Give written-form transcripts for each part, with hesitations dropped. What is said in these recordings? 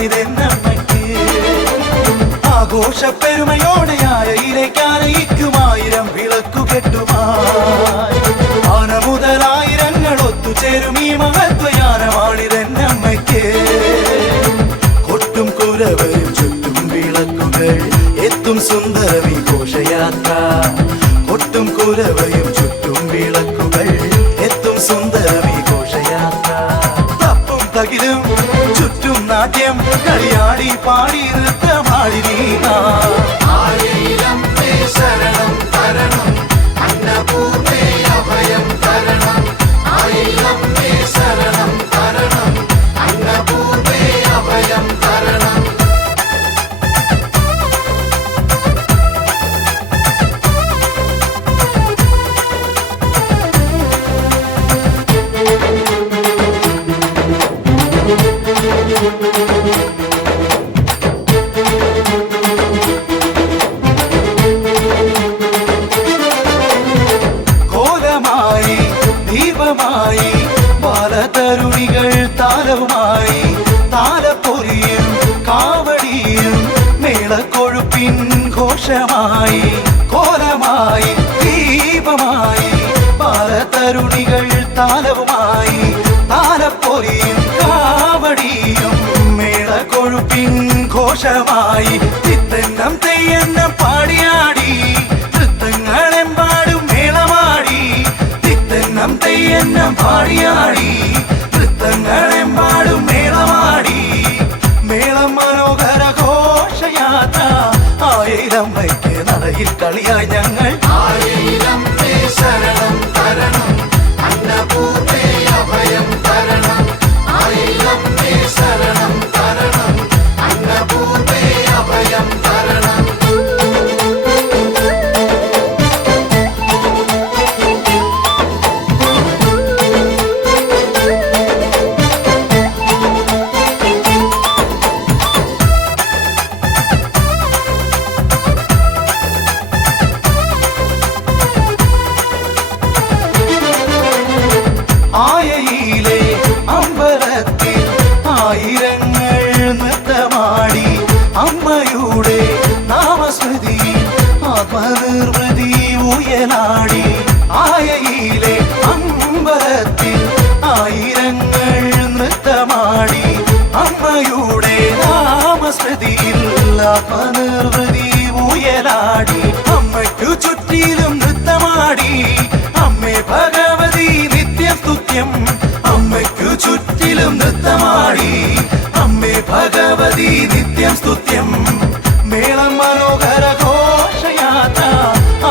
യാനമാണിതെന്നമ്മയ്ക്ക് ആഘോഷപ്പെരുമയോടെ ആയിരക്കാനയിക്കുമായിരം വിളക്കു കെട്ടുമായി ആന മുതലായിരങ്ങൾ ഒത്തുചേരും ഈ മഹത്വയാനമാണിതെന്നമ്മയ്ക്ക് കൊട്ടും കുരവയും ചുറ്റും വിളക്കുകൾ എത്തും സുന്ദരമീ ഘോഷയാത്ര കൊട്ടും കുരവയും ചുറ്റും വിളക്കുകൾ എത്തും സുന്ദരമീ ഘോഷയാത്ര തപ്പും തകിലും ചുറ്റും നാട്യം കളിയാടി പാടി നൃത്തമാടി ശരണം തരണം അന്നപൂർണേ അഭയം തരണം ആയിരം ശരണം തരണം അന്നപൂർണേ അഭയം തരണം ദീപമായി ബാലതരുണികൾ താലവുമായി താലപ്പൊലിയും കാവടിയും മേളക്കൊഴുപ്പിൻ ഘോഷമായി കോലമായി ദീപമായി ബാലതരുണികൾ താലവുമായി താലപ്പൊലിയും കാവടിയും മേളക്കൊഴുപ്പിൻ ഘോഷമായി തിത്തെന്നം തെയ്യെന്നം പാടിയാടി നൃത്തങ്ങളെമ്പാടും മേളമാടി തിത്തെന്നം തെയ്യെന്നം പാടിയാടി നൃത്തങ്ങളെമ്പാടും മേളമാടി മേളം മനോഹര ഘോഷയാത്ര ആയിരമ്മയ്ക്ക് നടയിൽ കളിയായി ഞങ്ങൾ ആയിരം ശരണം തരണം അന്നപൂർണേ അഭയം തരണം ആയിരം ശരണം തരണം അന്നപൂർണേ അഭയം തരണം ആയയിലെ അമ്പലത്തിൽ ആയിരങ്ങൾ നൃത്തമാടി അമ്മയുടെ നാമസ്മൃതി ആത്മനിർവൃതി ഉയലാടി ആയയിലെ അമ്പലത്തിൽ ആയിരങ്ങൾ നൃത്തമാടി അമ്മയുടെ നാമസ്മൃതിയിൽ ആത്മനിർവൃതി ഉയലാടി അമ്മയ്ക്കു ചുറ്റിലും നൃത്തമാടി അമ്മേ ഭഗവതി നിത്യസ്തുത്യം അമ്മയ്ക്കു ചുറ്റിലും നൃത്തമാടി അമ്മേ ഭഗവതി നിത്യം സ്തുത്യം മേളം മനോഹര ഘോഷയാത്ര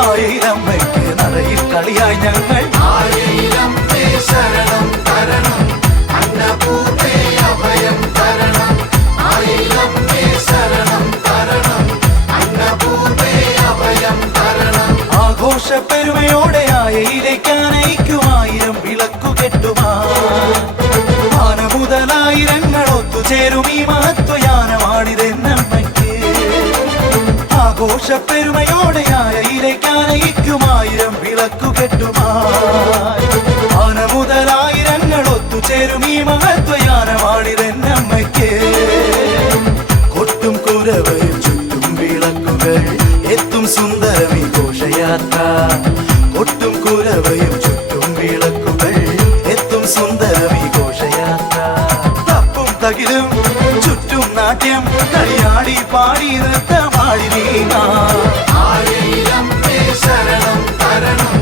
ആയിരമ്മയ്ക്ക് നടയിൽ കളിയായി ഞങ്ങൾ ആയിരം ശരണം തരണം അന്നപൂർണേ അഭയം തരണം ആയിരം ശരണം തരണം അന്നപൂർണേ അഭയം തരണം ആഘോഷപ്പെരുമയോടെ ആയിരക്കാനയിക്കുമായിരം വിളക്കു കെട്ടുമായി ആന മുതലായിരങ്ങൾ ഒത്തുചേരും ഈ മഹത്വയാനമാണിതെന്നമ്മയ്ക്ക് ആഘോഷപ്പെരുമയോടെ ആയിരക്കാനയിക്കുമായിരം വിളക്കു കെട്ടുമായി ആന മുതലായിരങ്ങൾ ഒത്തുചേരും ഈ മഹത്വയാനമാണിതെന്നമ്മയ്ക്ക് കൊട്ടും കുരവയും ചുറ്റും വിളക്കുകൾ എത്തും സുന്ദരമീ ഘോഷയാത്ര കൊട്ടും കുരവയും ചുറ്റും വിളക്കുകൾ എത്തും സുന്ദരമീ ഘോഷയാത്ര തപ്പും തകിലും ചുറ്റും നാട്യം കളിയാടി പാടി നൃത്തമാടി ആയിരം ശരണം തരണം